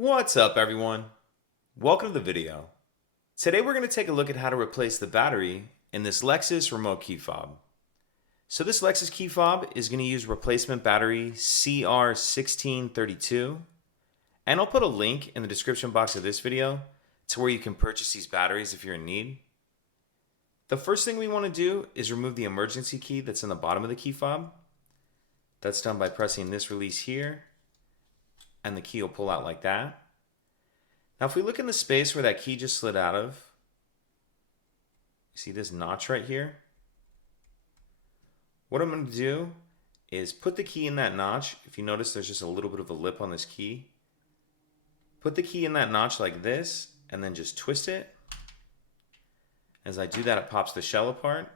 What's up, everyone? Welcome to the video. Today we're going to take a look at how to replace the battery in this Lexus remote key fob. So this Lexus key fob is going to use replacement battery CR1632, and I'll put a link in the description box of this video to where you can purchase these batteries if you're in need. The first thing we want to do is remove the emergency key that's in the bottom of the key fob. That's done by pressing this release here, and the key will pull out like that. Now if we look in the space where that key just slid out of, you see this notch right here? What I'm going to do is put the key in that notch. If you notice, there's just a little bit of a lip on this key. Put the key in that notch like this, and then just twist it. As I do that, it pops the shell apart.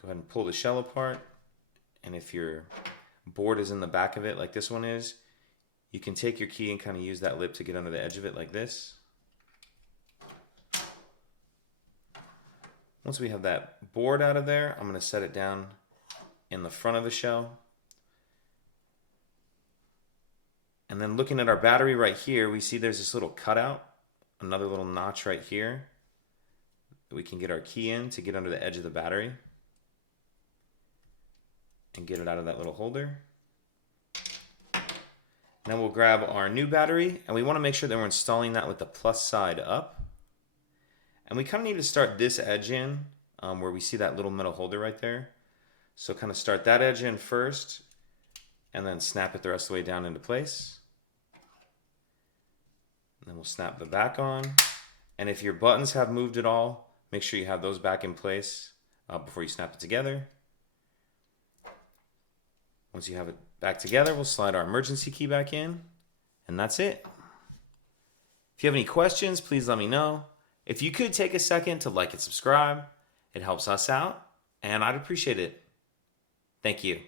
Go ahead and pull the shell apart, and if your board is in the back of it like this one is, you can take your key and kind of use that lip to get under the edge of it like this. Once we have that board out of there, I'm going to set it down in the front of the shell. And then looking at our battery right here, we see there's this little cutout, another little notch right here that we can get our key in to get under the edge of the battery and get it out of that little holder. Then we'll grab our new battery, and we want to make sure that we're installing that with the plus side up. And we kind of need to start this edge in where we see that little metal holder right there. So kind of start that edge in first, and then snap it the rest of the way down into place. And then we'll snap the back on. And if your buttons have moved at all, make sure you have those back in place before you snap it together. Once you have it back together, we'll slide our emergency key back in, and that's it. If you have any questions, please let me know. If you could take a second to like and subscribe, it helps us out, and I'd appreciate it. Thank you.